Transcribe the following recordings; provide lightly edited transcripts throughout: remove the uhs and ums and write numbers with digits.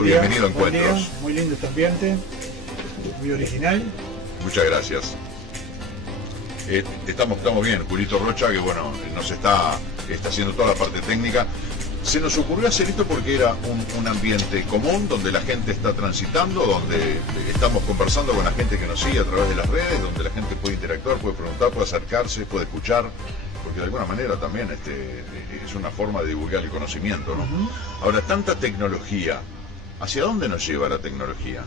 Bienvenido a Buen Encuentros. día, muy lindo este ambiente, muy original. Muchas gracias. Estamos bien. Julito Rocha, que bueno, nos está haciendo toda la parte técnica. Se nos ocurrió hacer esto porque era un ambiente común, donde la gente está transitando, donde estamos conversando con la gente que nos sigue a través de las redes, donde la gente puede interactuar, puede preguntar, puede acercarse, puede escuchar, porque de alguna manera también es una forma de divulgar el conocimiento, ¿no? Ahora, tanta tecnología, ¿hacia dónde nos lleva la tecnología?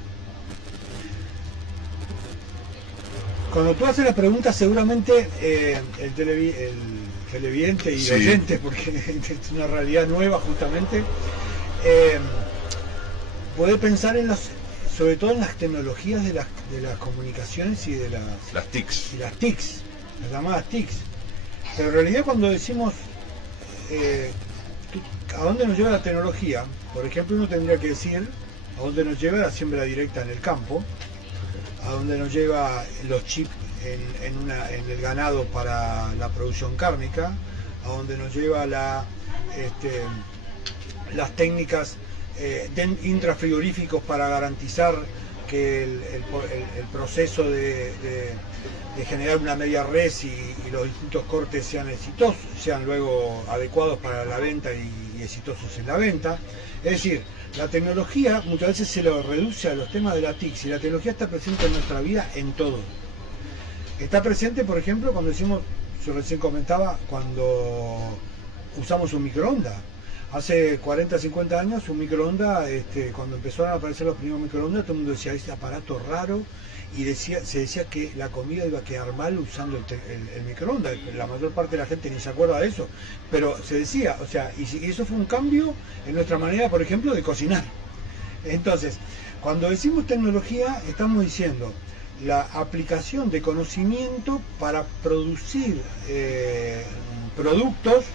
Cuando tú haces la pregunta, seguramente el televidente y Sí. oyente, porque es una realidad nueva justamente, puede pensar sobre todo en las tecnologías de las comunicaciones y de Las TICs. las TICs, las llamadas TICs. Pero en realidad cuando decimos ¿a dónde nos lleva la tecnología? Por ejemplo, uno tendría que decir a dónde nos lleva la siembra directa en el campo, a dónde nos lleva los chips en el ganado para la producción cárnica, a dónde nos lleva las técnicas intrafrigoríficos para garantizar que el proceso de generar una media res y los distintos cortes sean exitosos, sean luego adecuados para la venta y exitosos en la venta. Es decir, la tecnología muchas veces se lo reduce a los temas de la TIC, y la tecnología está presente en nuestra vida en todo. Está presente, por ejemplo, cuando decimos, yo recién comentaba, cuando usamos un microondas. Hace 40, 50 años un microondas, cuando empezaron a aparecer los primeros microondas, todo el mundo decía, este aparato raro, y se decía que la comida iba a quedar mal usando el microondas. La mayor parte de la gente ni se acuerda de eso, pero se decía, o sea, y eso fue un cambio en nuestra manera, por ejemplo, de cocinar. Entonces, cuando decimos tecnología, estamos diciendo la aplicación de conocimiento para producir productos,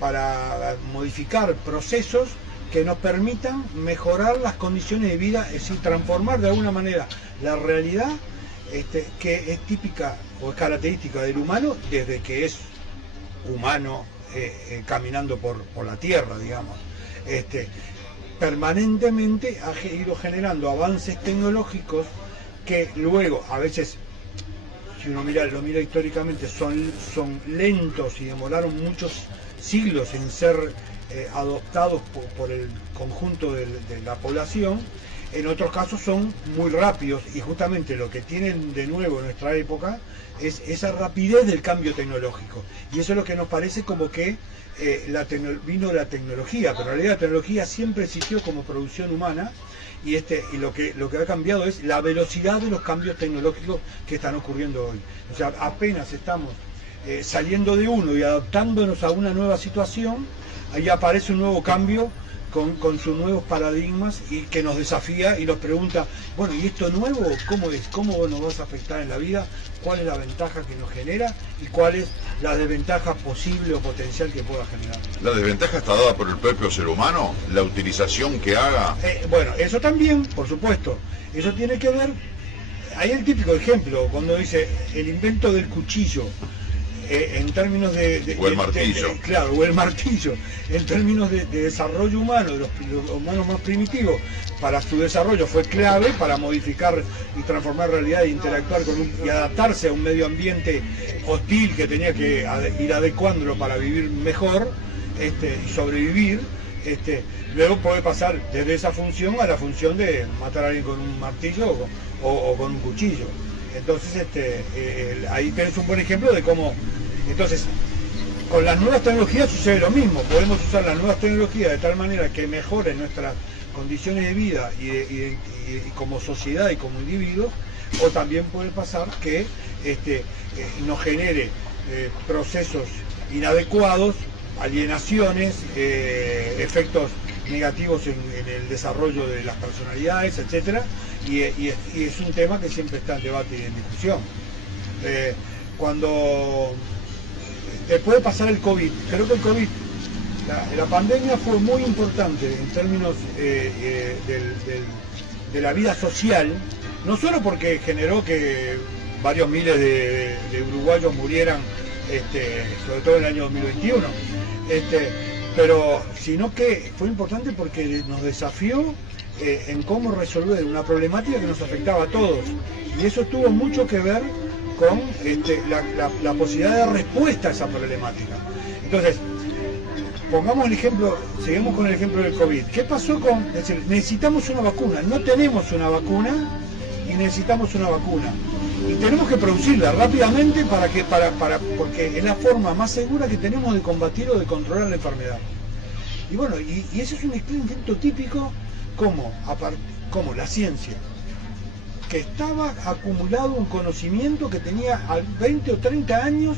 para modificar procesos que nos permitan mejorar las condiciones de vida, es decir, transformar de alguna manera la realidad que es típica o es característica del humano desde que es humano caminando por la tierra, digamos. Permanentemente ha ido generando avances tecnológicos que luego, a veces, si uno lo mira históricamente, son lentos y demoraron muchos siglos en ser adoptados por el conjunto de la población. En otros casos son muy rápidos, y justamente lo que tienen de nuevo en nuestra época es esa rapidez del cambio tecnológico, y eso es lo que nos parece como que vino la tecnología, pero en realidad la tecnología siempre existió como producción humana, y lo que ha cambiado es la velocidad de los cambios tecnológicos que están ocurriendo hoy. O sea, apenas estamos saliendo de uno y adaptándonos a una nueva situación, ahí aparece un nuevo cambio con sus nuevos paradigmas, y que nos desafía y nos pregunta, bueno, ¿y esto nuevo cómo es? ¿Cómo nos vas a afectar en la vida? ¿Cuál es la ventaja que nos genera? ¿Y cuál es la desventaja posible o potencial que pueda generar? ¿La desventaja está dada por el propio ser humano? ¿La utilización que haga? Bueno, eso también, por supuesto. Eso tiene que ver, hay el típico ejemplo, cuando dice el invento del cuchillo, en términos o el martillo. Claro, o el martillo, en términos de desarrollo humano, de los humanos más primitivos, para su desarrollo fue clave para modificar y transformar realidad e interactuar y adaptarse a un medio ambiente hostil que tenía que ir adecuándolo para vivir mejor y sobrevivir. Luego puede pasar desde esa función a la función de matar a alguien con un martillo o con un cuchillo. Entonces, ahí tenés un buen ejemplo de cómo. Entonces, con las nuevas tecnologías sucede lo mismo. Podemos usar las nuevas tecnologías de tal manera que mejoren nuestras condiciones de vida y como sociedad y como individuos, o también puede pasar que nos genere procesos inadecuados, alienaciones, efectos negativos en el desarrollo de las personalidades, etcétera, y es un tema que siempre está en debate y en discusión. Cuando puede pasar el COVID, creo que el COVID, la pandemia fue muy importante en términos de la vida social, no solo porque generó que varios miles de uruguayos murieran, sobre todo en el año 2021, pero sino que fue importante porque nos desafió en cómo resolver una problemática que nos afectaba a todos, y eso tuvo mucho que ver con la posibilidad de respuesta a esa problemática. Entonces, pongamos el ejemplo, seguimos con el ejemplo del COVID. ¿Qué pasó con...? Es decir, necesitamos una vacuna, no tenemos una vacuna y necesitamos una vacuna. Y tenemos que producirla rápidamente porque es la forma más segura que tenemos de combatir o de controlar la enfermedad. Y bueno, y ese es un ejemplo típico como la ciencia, que estaba acumulado un conocimiento que tenía 20 o 30 años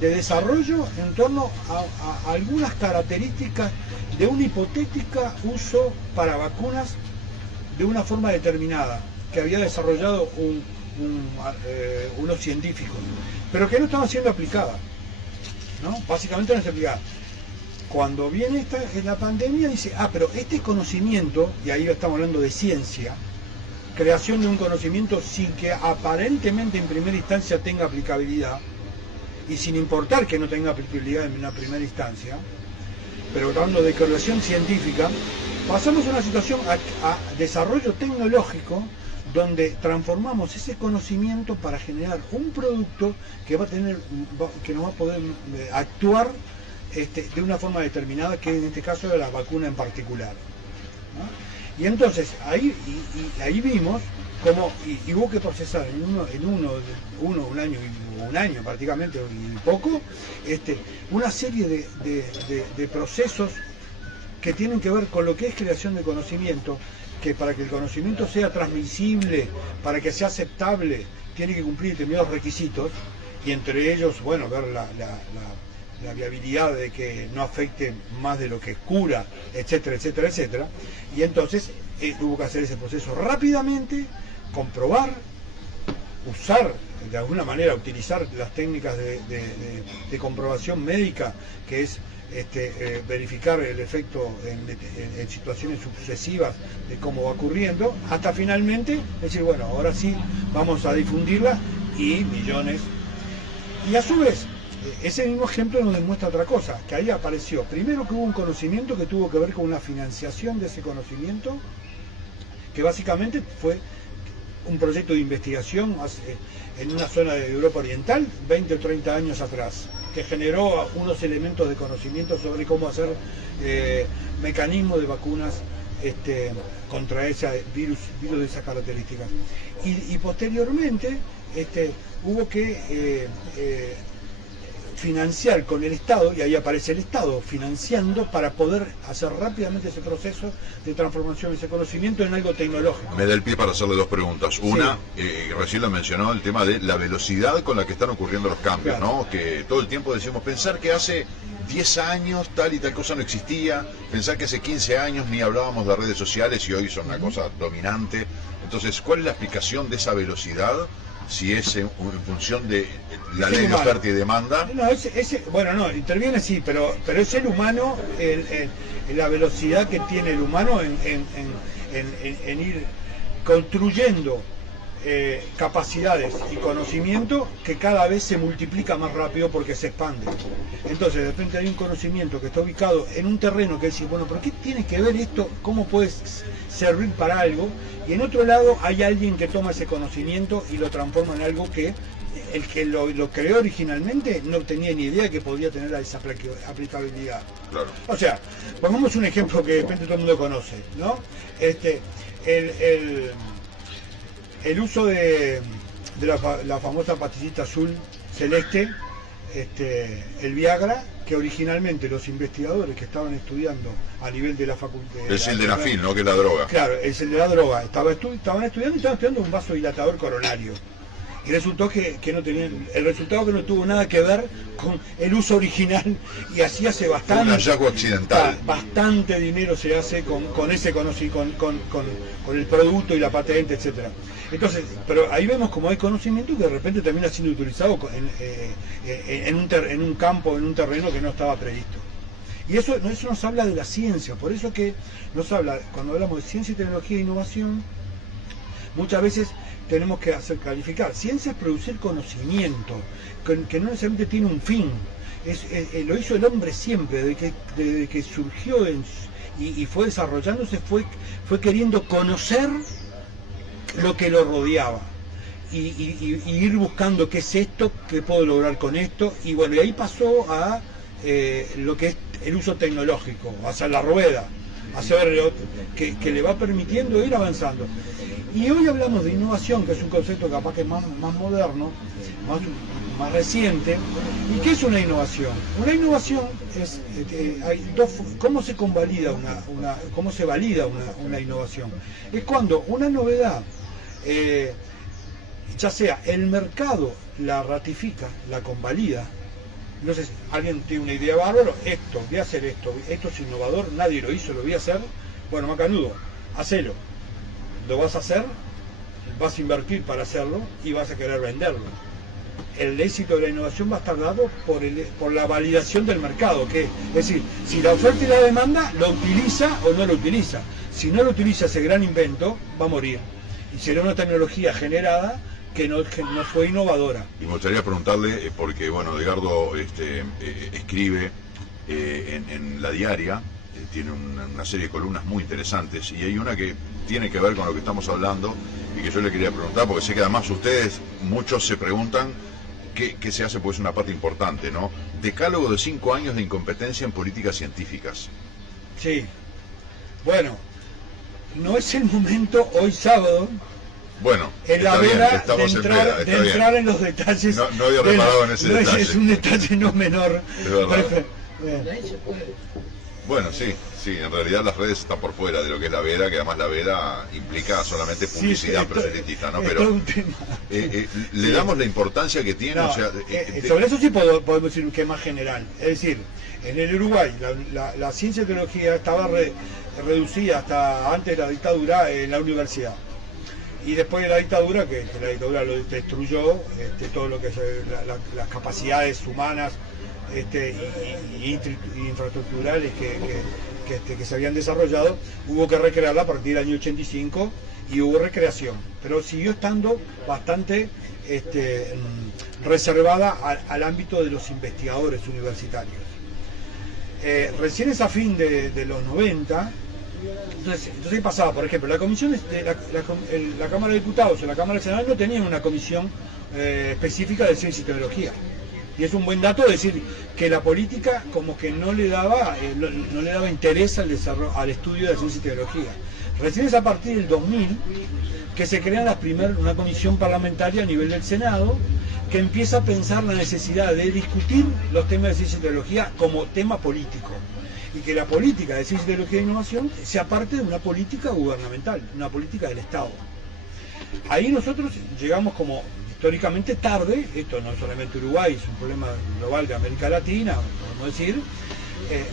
de desarrollo en torno a algunas características de un hipotético uso para vacunas de una forma determinada, que había desarrollado unos científicos, pero que no estaba siendo aplicada, ¿no? Básicamente no se aplicaba. Cuando viene la pandemia dice, pero este conocimiento, y ahí estamos hablando de ciencia, creación de un conocimiento sin que aparentemente en primera instancia tenga aplicabilidad, y sin importar que no tenga aplicabilidad en una primera instancia, pero hablando de creación científica, pasamos a una situación a desarrollo tecnológico donde transformamos ese conocimiento para generar un producto que que nos va a poder actuar de una forma determinada, que en este caso era la vacuna en particular, ¿no? Y entonces ahí vimos cómo y hubo que procesar en un año prácticamente y poco, una serie de procesos que tienen que ver con lo que es creación de conocimiento, que para que el conocimiento sea transmisible, para que sea aceptable, tiene que cumplir determinados requisitos, y entre ellos, bueno, ver la viabilidad de que no afecte más de lo que cura, etcétera, etcétera, etcétera. Y entonces tuvo que hacer ese proceso rápidamente, comprobar, usar, de alguna manera, utilizar las técnicas de comprobación médica, que es verificar el efecto en situaciones sucesivas de cómo va ocurriendo, hasta finalmente decir, bueno, ahora sí vamos a difundirla, y millones. Y a su vez, ese mismo ejemplo nos demuestra otra cosa, que ahí apareció, primero, que hubo un conocimiento que tuvo que ver con una financiación de ese conocimiento, que básicamente fue un proyecto de investigación en una zona de Europa Oriental 20 o 30 años atrás, que generó unos elementos de conocimiento sobre cómo hacer mecanismos de vacunas contra ese virus de esas características. Y posteriormente hubo que financiar con el Estado, y ahí aparece el Estado financiando para poder hacer rápidamente ese proceso de transformación de ese conocimiento en algo tecnológico. Me da el pie para hacerle dos preguntas. Una, recién lo mencionó, el tema de la velocidad con la que están ocurriendo los cambios, claro, ¿no? Que todo el tiempo decimos, pensar que hace 10 años tal y tal cosa no existía, pensar que hace 15 años ni hablábamos de redes sociales y hoy son una cosa dominante. Entonces, ¿cuál es la explicación de esa velocidad? Si es en función de la ley de oferta y demanda. No, bueno, no, interviene sí, pero es el humano, la velocidad que tiene el humano en ir construyendo capacidades y conocimiento que cada vez se multiplica más rápido porque se expande. Entonces, de repente hay un conocimiento que está ubicado en un terreno que dice, bueno, ¿pero qué tiene que ver esto? ¿Cómo puede servir para algo? Y en otro lado hay alguien que toma ese conocimiento y lo transforma en algo que el que lo creó originalmente no tenía ni idea que podía tener esa aplicabilidad. Claro. O sea, pongamos un ejemplo que de repente todo el mundo conoce, ¿no? El uso de la famosa pastillita azul celeste, el Viagra, que originalmente los investigadores que estaban estudiando a nivel de la facultad... Es el de la FIL, ¿no? Que es la droga. Claro, es el de la droga. Estaban estudiando un vasodilatador coronario. Y resultó que no tenían, el resultado que no tuvo nada que ver con el uso original, y así hace bastante. Un hallazgo accidental. Bastante dinero se hace con ese conocimiento, con el producto y la patente, etcétera. Entonces, pero ahí vemos como hay conocimiento que de repente termina siendo utilizado en un campo, en un terreno que no estaba previsto. Y eso nos habla de la ciencia, por eso que nos habla, cuando hablamos de ciencia y tecnología e innovación, muchas veces tenemos que hacer calificar. Ciencia es producir conocimiento, que no necesariamente tiene un fin. Lo hizo el hombre siempre, desde que surgió y fue desarrollándose, fue queriendo conocer lo que lo rodeaba. Y ir buscando qué es esto, qué puedo lograr con esto, y bueno, y ahí pasó a lo que es el uso tecnológico, hacia la rueda, que le va permitiendo ir avanzando. Y hoy hablamos de innovación, que es un concepto capaz que es más moderno, más reciente. ¿Y qué es una innovación? Una innovación es, ¿cómo se convalida cómo se valida una innovación? Es cuando una novedad, ya sea el mercado la ratifica, la convalida. Entonces, alguien tiene una idea bárbara, voy a hacer esto es innovador, nadie lo hizo, lo voy a hacer. Bueno, macanudo, hacelo. Lo vas a hacer, vas a invertir para hacerlo y vas a querer venderlo. El éxito de la innovación va a estar dado por la validación del mercado, es decir, si la oferta y la demanda lo utiliza o no lo utiliza. Si no lo utiliza ese gran invento, va a morir. Y será una tecnología generada que no fue innovadora. Y me gustaría preguntarle, porque bueno, Edgardo escribe en La Diaria, tiene una serie de columnas muy interesantes, y hay una que tiene que ver con lo que estamos hablando y que yo le quería preguntar, porque sé que además ustedes, muchos se preguntan qué se hace, pues es una parte importante, ¿no? Decálogo de 5 años de incompetencia en políticas científicas. Sí. Bueno, no es el momento hoy sábado. Bueno, en la vera de entrar en los detalles. No había reparado en ese detalle. Es un detalle no menor. Es verdad. Bueno, sí, en realidad las redes están por fuera de lo que es la vera, que además la vera implica solamente publicidad proselitista, ¿no? Pero le damos la importancia que tiene, o sea... sobre eso sí podemos decir que es más general. Es decir, en el Uruguay la ciencia y tecnología estaba reducida hasta antes de la dictadura en la universidad. Y después de la dictadura, que la dictadura lo destruyó, todo lo que es las capacidades humanas y infraestructurales que se habían desarrollado, hubo que recrearla a partir del año 85 y hubo recreación. Pero siguió estando bastante reservada al ámbito de los investigadores universitarios. Recién es a fin de los 90. Entonces ¿qué pasaba? Por ejemplo, la comisión de la Cámara de Diputados o la Cámara del Senado no tenían una comisión específica de ciencia y tecnología. Y es un buen dato decir que la política como que no le daba interés al estudio de la ciencia y tecnología. Recién es a partir del 2000 que se crea una comisión parlamentaria a nivel del Senado que empieza a pensar la necesidad de discutir los temas de ciencia y tecnología como tema político. Y que la política de ciencia, tecnología e innovación sea parte de una política gubernamental, una política del Estado. Ahí nosotros llegamos como históricamente tarde, esto no es solamente Uruguay, es un problema global de América Latina, podemos decir,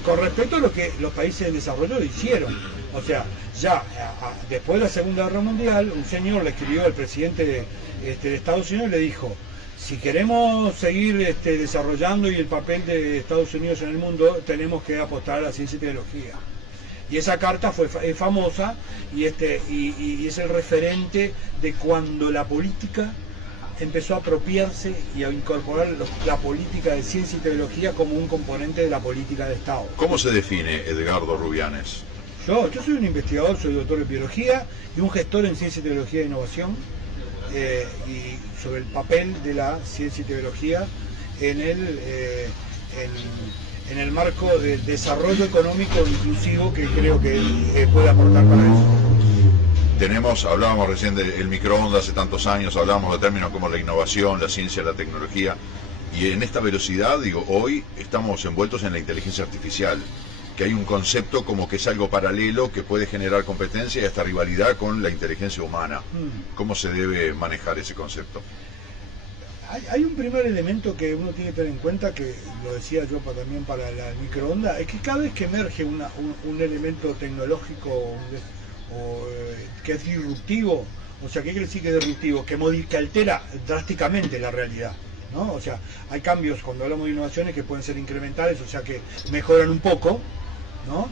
con respecto a lo que los países en desarrollo hicieron. O sea, ya después de la Segunda Guerra Mundial, un señor le escribió al presidente de Estados Unidos y le dijo: si queremos seguir desarrollando y el papel de Estados Unidos en el mundo, tenemos que apostar a la ciencia y tecnología. Y esa carta es famosa y es el referente de cuando la política empezó a apropiarse y a incorporar la política de ciencia y tecnología como un componente de la política de Estado. ¿Cómo se define Edgardo Rubianes? Yo soy un investigador, soy doctor en biología y un gestor en ciencia y tecnología e innovación. Y sobre el papel de la ciencia y tecnología en el marco del desarrollo económico inclusivo que creo que puede aportar para eso. Hablábamos recién del microondas hace tantos años, hablábamos de términos como la innovación, la ciencia, la tecnología, y en esta velocidad, hoy estamos envueltos en la inteligencia artificial, que hay un concepto como que es algo paralelo que puede generar competencia y hasta rivalidad con la inteligencia humana. ¿Cómo se debe manejar ese concepto? Hay un primer elemento que uno tiene que tener en cuenta, que lo decía yo también para la microonda, es que cada vez que emerge un elemento tecnológico que es disruptivo, o sea, ¿qué quiere decir que es disruptivo? Que altera drásticamente la realidad, ¿no? O sea, hay cambios cuando hablamos de innovaciones que pueden ser incrementales, o sea, que mejoran un poco, ¿no?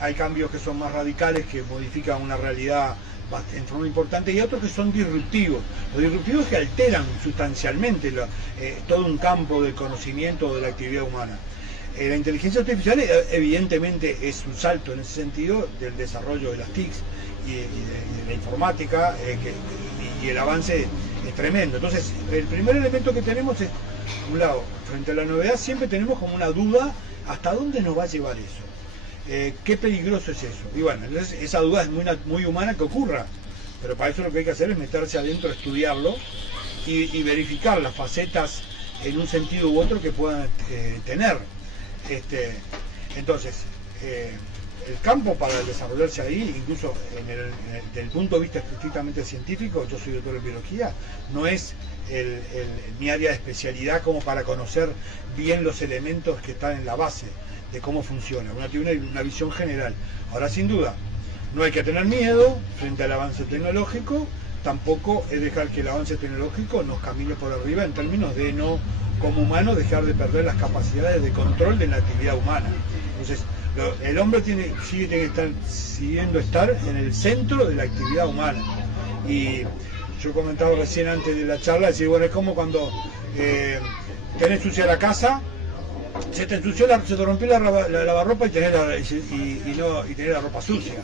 Hay cambios que son más radicales, que modifican una realidad en forma importante, y otros que son disruptivos. Los disruptivos que alteran sustancialmente todo un campo del conocimiento de la actividad humana. La inteligencia artificial evidentemente es un salto en ese sentido del desarrollo de las TICs y de la informática, y el avance es tremendo. Entonces, el primer elemento que tenemos es, por un lado, frente a la novedad siempre tenemos como una duda hasta dónde nos va a llevar eso. ¿Qué peligroso es eso? Y bueno, entonces esa duda es muy humana que ocurra, pero para eso lo que hay que hacer es meterse adentro, estudiarlo y verificar las facetas en un sentido u otro que puedan tener. Entonces, el campo para desarrollarse ahí, incluso desde el punto de vista estrictamente científico, yo soy doctor en biología, no es mi área de especialidad como para conocer bien los elementos que están en la base de cómo funciona. Uno tiene una visión general. Ahora, sin duda, no hay que tener miedo frente al avance tecnológico, tampoco es dejar que el avance tecnológico nos camine por arriba en términos de no, como humano, dejar de perder las capacidades de control de la actividad humana. Entonces, el hombre tiene que estar siguiendo estar en el centro de la actividad humana. Y yo comentaba recién antes de la charla, decir, bueno, es como cuando tenés sucia la casa, se te ensució, se te rompió la lavarropa y tenés la ropa sucia.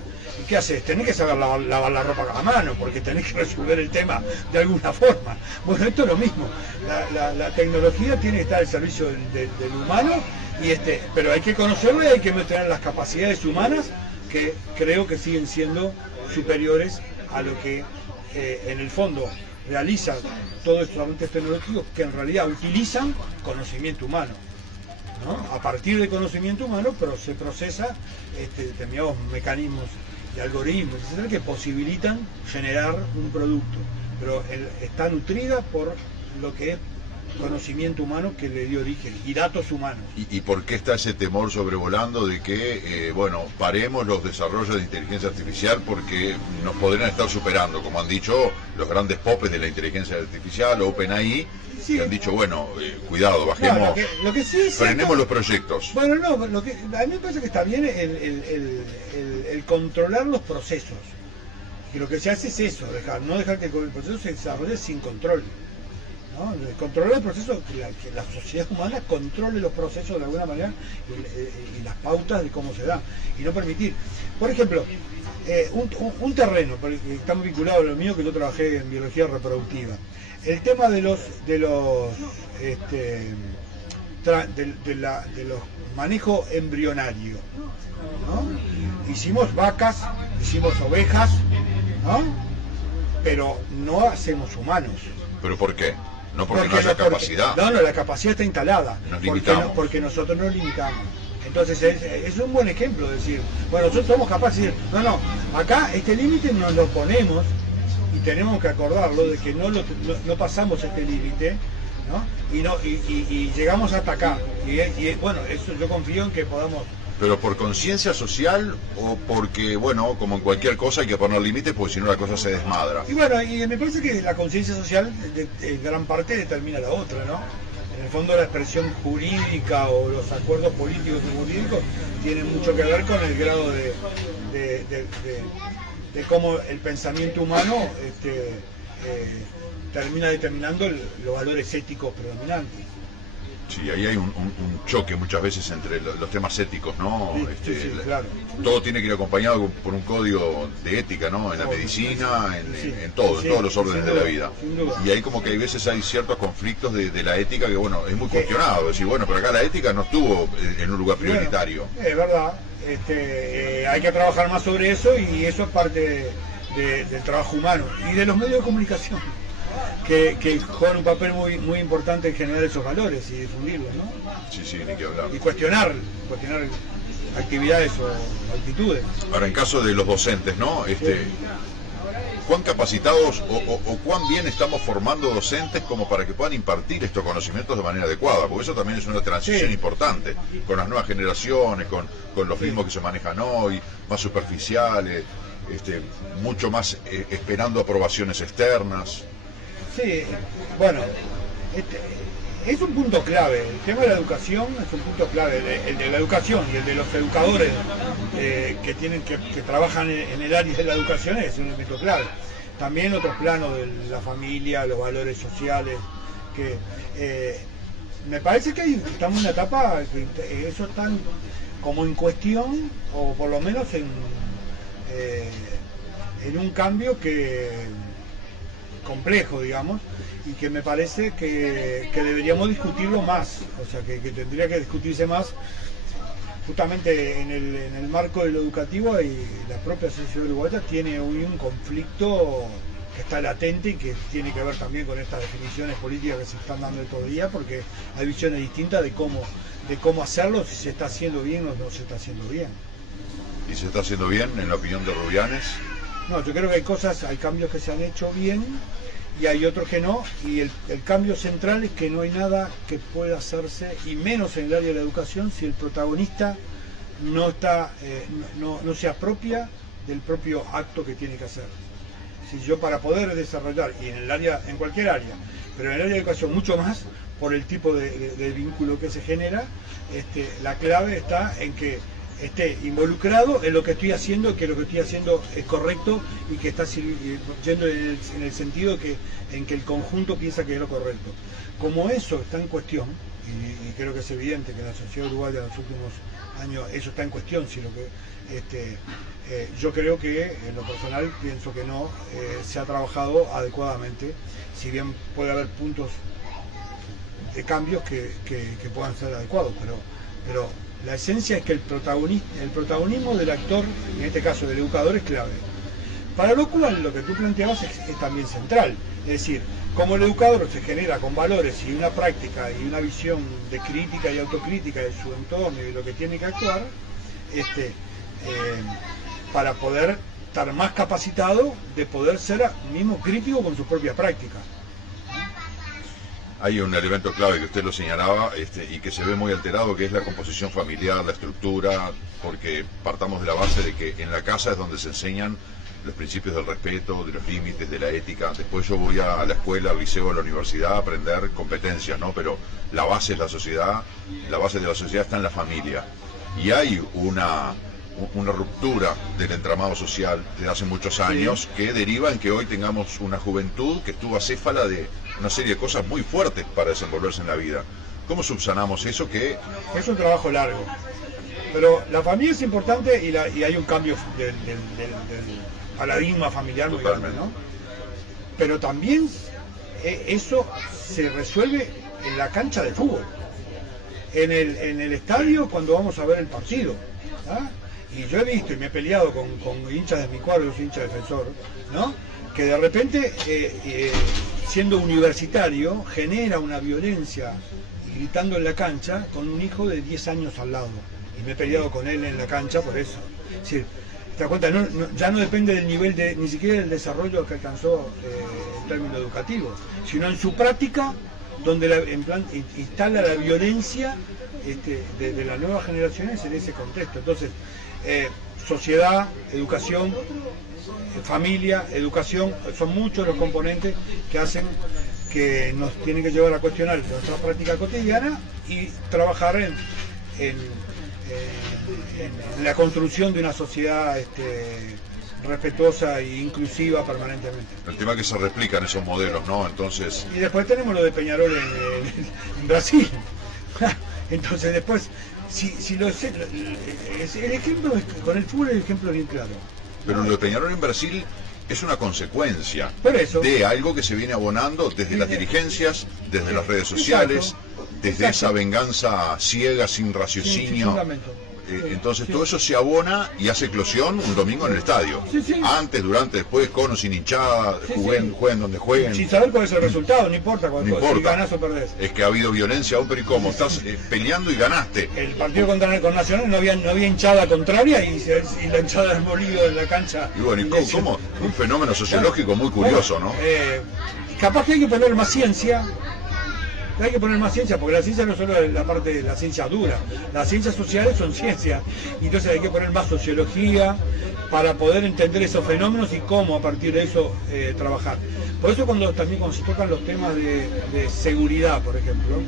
¿Y qué haces? Tenés que saber lavar la ropa a mano, porque tenés que resolver el tema de alguna forma. Bueno, esto es lo mismo. La tecnología tiene que estar al servicio del humano, pero hay que conocerla y hay que tener las capacidades humanas que creo que siguen siendo superiores a lo que en el fondo realizan todos estos avances tecnológicos, que en realidad utilizan conocimiento humano, ¿no? A partir del conocimiento humano, pero se procesa determinados mecanismos y algoritmos, etcétera, que posibilitan generar un producto, pero está nutrida por lo que es conocimiento humano que le dio origen y datos humanos. ¿Y por qué está ese temor sobrevolando de que, paremos los desarrollos de inteligencia artificial porque nos podrían estar superando, como han dicho los grandes popes de la inteligencia artificial, OpenAI, sí, que han dicho, cuidado, bajemos, lo que sí es frenemos cierto, los proyectos? Bueno, no, a mí me parece que está bien el controlar los procesos. Y lo que se hace es eso, no dejar que el proceso se desarrolle sin control, ¿no? Controlar el proceso, que la sociedad humana controle los procesos de alguna manera y las pautas de cómo se dan, y no permitir, por ejemplo, un terreno, porque está muy vinculado a lo mío, que yo trabajé en biología reproductiva, el tema de los manejo embrionario, ¿no? Hicimos vacas, hicimos ovejas, ¿no? Pero no hacemos humanos. ¿Pero por qué? No porque no haya capacidad. No, la capacidad está instalada. Nos limitamos. Porque nosotros nos limitamos. Entonces es un buen ejemplo de decir, bueno, nosotros somos capaces de decir, no, acá este límite nos lo ponemos y tenemos que acordarlo de que no pasamos este límite, ¿no? Y llegamos hasta acá. Y bueno, eso yo confío en que podamos. ¿Pero por conciencia social o porque, como en cualquier cosa hay que poner límites porque si no la cosa se desmadra? Y bueno, y me parece que la conciencia social en gran parte determina la otra, ¿no? En el fondo la expresión jurídica o los acuerdos políticos y jurídicos tienen mucho que ver con el grado de cómo el pensamiento humano termina determinando los valores éticos predominantes. Sí, ahí hay un choque muchas veces entre los temas éticos, ¿no? Sí, claro. Todo tiene que ir acompañado por un código de ética, ¿no? En la medicina, en todos los órdenes de la vida. Y ahí como que hay veces hay ciertos conflictos de la ética que, es muy cuestionado. Decir, pero acá la ética no estuvo en un lugar prioritario. Es verdad. Hay que trabajar más sobre eso, y eso es parte del trabajo humano y de los medios de comunicación, que juegan un papel muy importante en generar esos valores y difundirlos, ¿no? Sí, ni que hablar. Y cuestionar actividades o actitudes. Ahora, en caso de los docentes, ¿no? ¿Cuán capacitados o cuán bien estamos formando docentes como para que puedan impartir estos conocimientos de manera adecuada? Porque eso también es una transición importante, con las nuevas generaciones, con los ritmos que se manejan hoy, más superficiales, mucho más esperando aprobaciones externas. Sí, bueno, Es un punto clave, el tema de la educación es un punto clave, el de la educación y el de los educadores que trabajan en el área de la educación es un punto clave. También otros planos de la familia, los valores sociales, que me parece que estamos en una etapa que eso está como en cuestión, o por lo menos en un cambio complejo, digamos, y que me parece que deberíamos discutirlo más, o sea, que tendría que discutirse más justamente en el marco de lo educativo, y la propia sociedad uruguaya tiene hoy un conflicto que está latente y que tiene que ver también con estas definiciones políticas que se están dando estos días, porque hay visiones distintas de cómo hacerlo, si se está haciendo bien o no se está haciendo bien. ¿Y se está haciendo bien, en la opinión de Rubianes? No, yo creo que hay cambios que se han hecho bien y hay otros que no, y el cambio central es que no hay nada que pueda hacerse, y menos en el área de la educación, si el protagonista no se apropia del propio acto que tiene que hacer. Si yo, para poder desarrollar, y en cualquier área, pero en el área de educación mucho más, por el tipo de vínculo que se genera, la clave está en que esté involucrado en lo que estoy haciendo, que lo que estoy haciendo es correcto y que está yendo en el sentido en que el conjunto piensa que es lo correcto. Como eso está en cuestión, y creo que es evidente que en la sociedad uruguaya en los últimos años eso está en cuestión, sino que yo creo que en lo personal pienso que no se ha trabajado adecuadamente, si bien puede haber puntos de cambios que puedan ser adecuados, pero la esencia es que el protagonismo del actor, en este caso del educador, es clave. Para lo cual lo que tú planteabas es también central. Es decir, como el educador se genera con valores y una práctica y una visión de crítica y autocrítica de su entorno y de lo que tiene que actuar, para poder estar más capacitado de poder ser mismo crítico con sus propias prácticas. Hay un elemento clave que usted lo señalaba y que se ve muy alterado, que es la composición familiar, la estructura, porque partamos de la base de que en la casa es donde se enseñan los principios del respeto, de los límites, de la ética. Después yo voy a la escuela, al liceo, a la universidad a aprender competencias, ¿no? Pero la base es la sociedad, la base de la sociedad está en la familia. Y hay una ruptura del entramado social de hace muchos años, que deriva en que hoy tengamos una juventud que estuvo acéfala de una serie de cosas muy fuertes para desenvolverse en la vida. ¿Cómo subsanamos eso? Que es un trabajo largo, pero la familia es importante y hay un cambio del paradigma familiar muy grande, ¿no? Pero también eso se resuelve en la cancha de fútbol, en el estadio, cuando vamos a ver el partido, ¿ah? Y yo he visto y me he peleado con hinchas de mi cuadro, yo soy hincha defensor, ¿no? Que de repente, siendo universitario, genera una violencia gritando en la cancha con un hijo de 10 años al lado. Y me he peleado con él en la cancha por eso. Es decir, te das cuenta, ya no depende del nivel ni siquiera del desarrollo que alcanzó en términos educativos, sino en su práctica, donde instala la violencia de las nuevas generaciones en ese contexto. Entonces, sociedad, educación, familia, educación, son muchos los componentes que hacen que nos tienen que llevar a cuestionar nuestra práctica cotidiana y trabajar en la construcción de una sociedad respetuosa e inclusiva permanentemente. El tema es que se replican esos modelos, ¿no? Entonces... Y después tenemos lo de Peñarol en Brasil. Entonces después, el ejemplo con el fútbol, el ejemplo es bien claro. Pero lo de Peñarol en Brasil es una consecuencia eso, de algo que se viene abonando desde las dirigencias, desde las redes sociales, desde esa venganza ciega, sin raciocinio. Entonces todo eso se abona y hace eclosión un domingo en el estadio. Antes, durante, después, con o sin hinchada, jueguen donde jueguen. Sin saber cuál es el resultado, no importa si ganás o perdés. Es que ha habido violencia, pero ¿y cómo? Estás peleando y ganaste. El partido con Nacional no había hinchada contraria y la hinchada desmolido en la cancha. Y bueno, ¿y cómo? Un fenómeno sociológico muy curioso, ¿no? Capaz que hay que poner más ciencia Hay que poner más ciencia, porque la ciencia no solo es la parte de la ciencia dura, las ciencias sociales son ciencia, y entonces hay que poner más sociología para poder entender esos fenómenos y cómo a partir de eso trabajar. Por eso cuando se tocan los temas de seguridad, por ejemplo,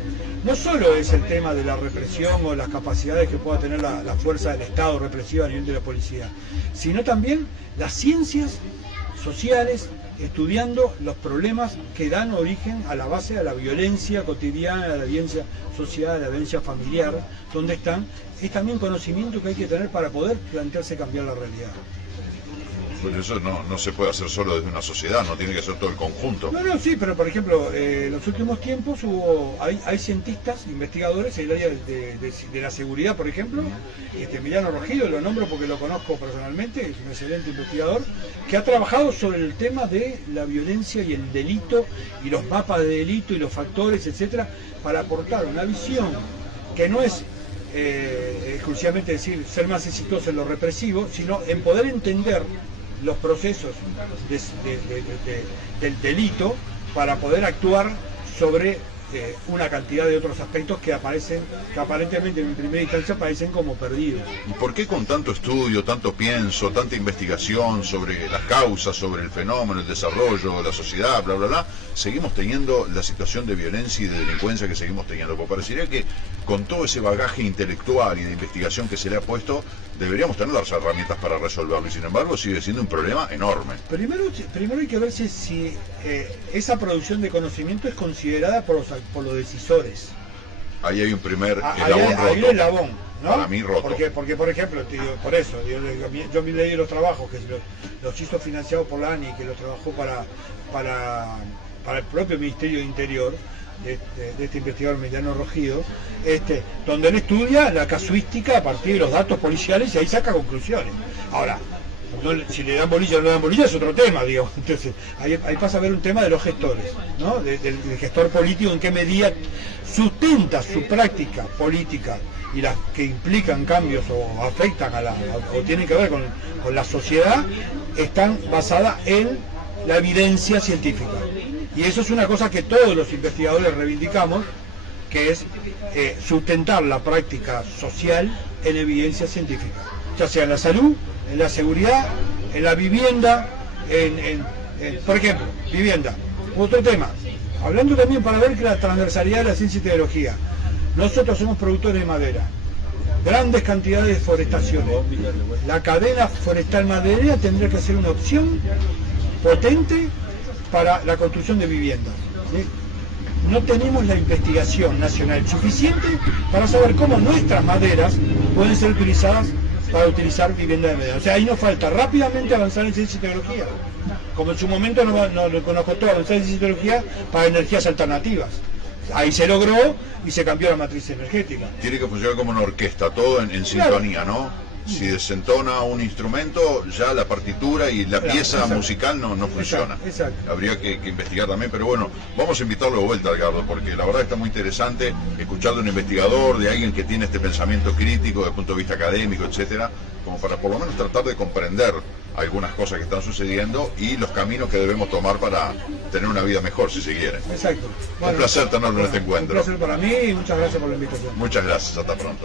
no solo es el tema de la represión o las capacidades que pueda tener la fuerza del Estado represiva a nivel de la policía, sino también las ciencias sociales, estudiando los problemas que dan origen a la base de la violencia cotidiana, a la violencia social, a la violencia familiar, donde están, es también conocimiento que hay que tener para poder plantearse cambiar la realidad. Pues eso no se puede hacer solo desde una sociedad, no tiene que ser todo el conjunto. No, sí, pero por ejemplo, en los últimos tiempos hay cientistas, investigadores en el área de la seguridad, por ejemplo, Emiliano Rogido, lo nombro porque lo conozco personalmente, es un excelente investigador, que ha trabajado sobre el tema de la violencia y el delito, y los mapas de delito y los factores, etcétera, para aportar una visión que no es exclusivamente decir ser más exitoso en lo represivo, sino en poder entender los procesos del delito para poder actuar sobre una cantidad de otros aspectos que aparentemente en primera instancia aparecen como perdidos. ¿Y por qué con tanto estudio, tanto pienso, tanta investigación sobre las causas, sobre el fenómeno, el desarrollo, la sociedad, bla, bla, bla, seguimos teniendo la situación de violencia y de delincuencia que seguimos teniendo? Porque parecería que con todo ese bagaje intelectual y de investigación que se le ha puesto, deberíamos tener las herramientas para resolverlo, y sin embargo sigue siendo un problema enorme. Primero hay que ver si esa producción de conocimiento es considerada por los decisores. Ahí hay un primer eslabón roto. Ahí el eslabón, ¿no? Para mí roto. Porque por ejemplo, por eso, yo me leí los trabajos que los hizo financiados por la ANI, que los trabajó para el propio Ministerio de Interior, de este investigador Emiliano Rogido, donde él estudia la casuística a partir de los datos policiales y ahí saca conclusiones. Ahora, si le dan bolilla o no le dan bolilla es otro tema, digo. Entonces, ahí pasa a ver un tema de los gestores, ¿no? Del gestor político, en qué medida sustenta su práctica política y las que implican cambios o afectan o tienen que ver con la sociedad, están basadas en la evidencia científica. Y eso es una cosa que todos los investigadores reivindicamos, que es sustentar la práctica social en evidencia científica, ya sea en la salud, en la seguridad, en la vivienda, por ejemplo, vivienda. Otro tema, hablando también para ver que la transversalidad de la ciencia y tecnología. Nosotros somos productores de madera, grandes cantidades de deforestaciones. La cadena forestal maderera tendría que ser una opción potente para la construcción de viviendas. ¿Sí? No tenemos la investigación nacional suficiente para saber cómo nuestras maderas pueden ser utilizadas para utilizar viviendas de madera. O sea, ahí nos falta rápidamente avanzar en ciencia y tecnología. Como en su momento nos costó avanzar en ciencia y tecnología para energías alternativas. Ahí se logró y se cambió la matriz energética. Tiene que funcionar como una orquesta, todo en sintonía, ¿no? Si desentona un instrumento, ya la partitura y la pieza musical no funciona. Exacto. Habría que investigar también, pero bueno, vamos a invitarlo de vuelta, Edgardo, porque la verdad está muy interesante escuchar de un investigador, de alguien que tiene este pensamiento crítico desde el punto de vista académico, etcétera, como para por lo menos tratar de comprender algunas cosas que están sucediendo y los caminos que debemos tomar para tener una vida mejor, si se quiere. Exacto. Un placer tenerlo en este encuentro. Un placer para mí y muchas gracias por la invitación. Muchas gracias, hasta pronto.